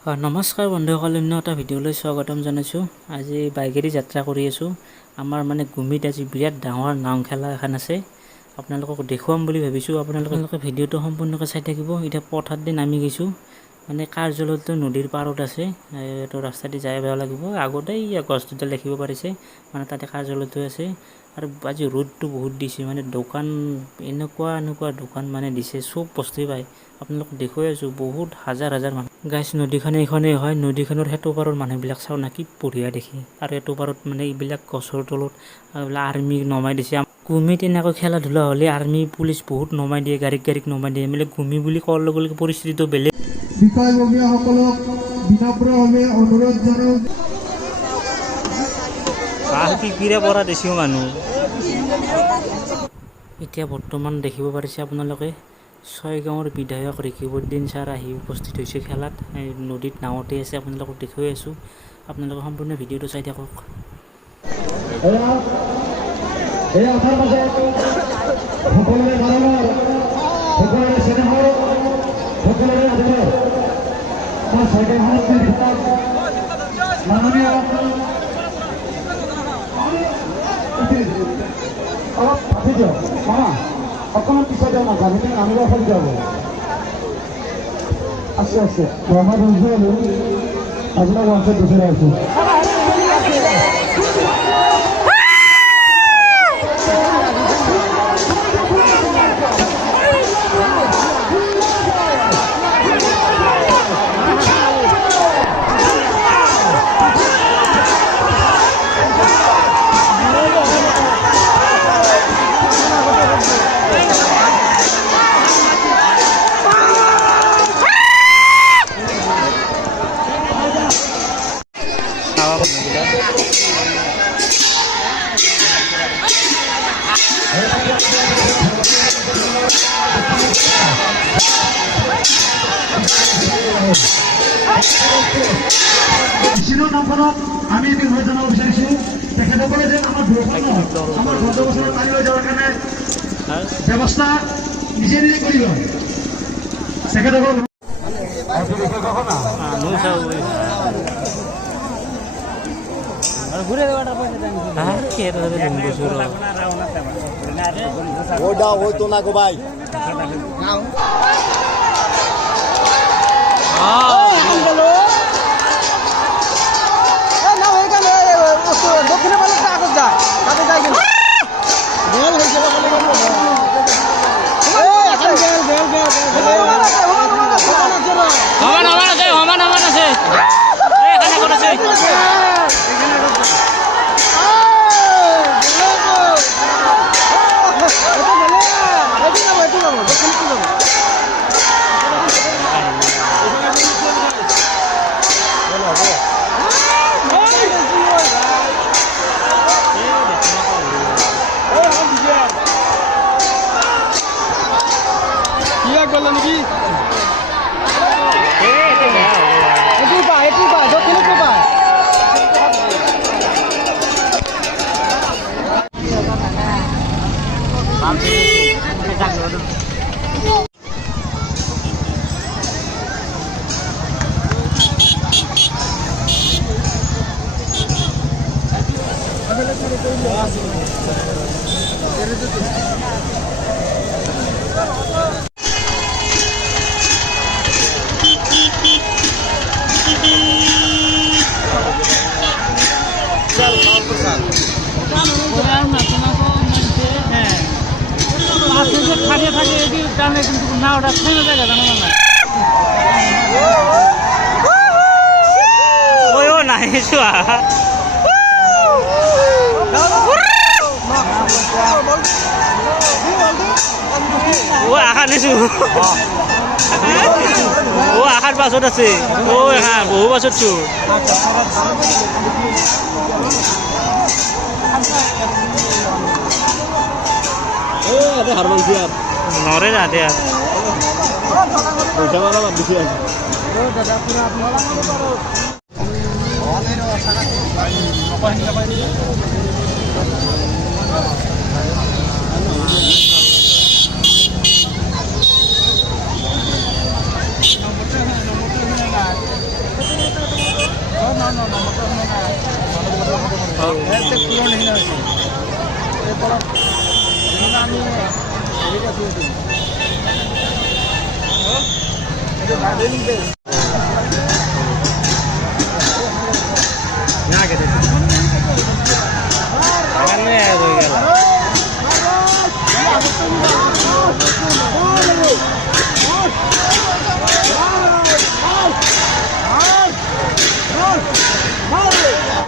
নমস্কাৰ বন্ধুসকল, অন্য এটা ভিডিঅ'লৈ স্বাগতম জনাইছোঁ। আজি বাইকেদি যাত্ৰা কৰি আছোঁ। আমাৰ গুমিত আজি বিৰাট ডাঙৰ নাও খেলা এখন আছে, আপোনালোকক দেখুৱাম বুলি ভাবিছোঁ। আপোনালোকে ভিডিঅ'টো সম্পূৰ্ণকৈ চাই থাকিব। এতিয়া পথাৰ দি নামি গৈছোঁ, কাৰ্যালয়টো নদীৰ পাৰত আছে। এইটো ৰাস্তা দি যাই বেয়া লাগিব। আগতে গছ দুডাল দেখিব পাৰিছে, তাতে কাৰ্যালয়টো আছে। আৰু আজি ৰ'দটো বহুত দিছে, দোকান এনেকুৱা দোকান দিছে, চব বস্তুৱেই পায়। আপোনালোক দেখুৱাই আছোঁ, বহুত হাজাৰ মানুহ। গাইছ, নদীখন এইখনেই হয়। নদীখনৰ সেইটো পাৰৰ মানুহবিলাক চাওঁ না, কি বঢ়িয়া দেখি। আৰু এইটো পাৰত এইবিলাক গছৰ তলত আৰ্মি নমাই দিছে। গুমিত এনেকৈ খেলা ধূলা হ'লে আৰ্মি পুলিচ বহুত নমাই দিয়ে, গাড়ীক নমাই দিয়ে। গুমি বুলি কোৱাৰ লগে লগে পৰিস্থিতিটো বেলেগ। বিষয়ববীয়াসকলক বিনম্ৰভাৱে অনুৰোধ জনাওঁ। পৰা দেখিও মানুহ এতিয়া বৰ্তমান দেখিব পাৰিছে আপোনালোকে, ছয়গাঁৱৰ বিধায়ক ৰিকিবউদ্দিন ছাৰ আহি উপস্থিত হৈছে খেলাত। নদীত নাওতে আছে, আপোনালোকক দেখুৱাই আছোঁ। আপোনালোকে সম্পূৰ্ণ ভিডিঅ'টো চাই থাকক। অকণমান পিছত যাওঁ নাযাওঁ, নামিব ফোন যাব আছে আমাৰ আপোনাৰ মঞ্চত বিচাৰি আছোঁ। শিৰোনামখনত আমি বিষয়ে জনাব বিচাৰিছোঁ, তেখেতসকলে যে আমাৰ বছৰত পানী লৈ যাবৰ কাৰণে ব্যৱস্থা নিজে কৰি লয়। তেখেতসকল হইতো না গো ভাই, দক্ষিণে বলে আগত যায়, তাতে যায় কিন্তু নাকি এটি পায় দক্ষিণে পায়। খারিয়ে থাকে এটি টানে, কিন্তু নাওটা থেমে যায় জানো না। ওইও নাই চোৱা ও আশা নিছো ও আশার পাছত আছে ও হ্যাঁ বহু পাছত চো নরে না দে আর পয়সা মারা বাদ দিছি আর আমি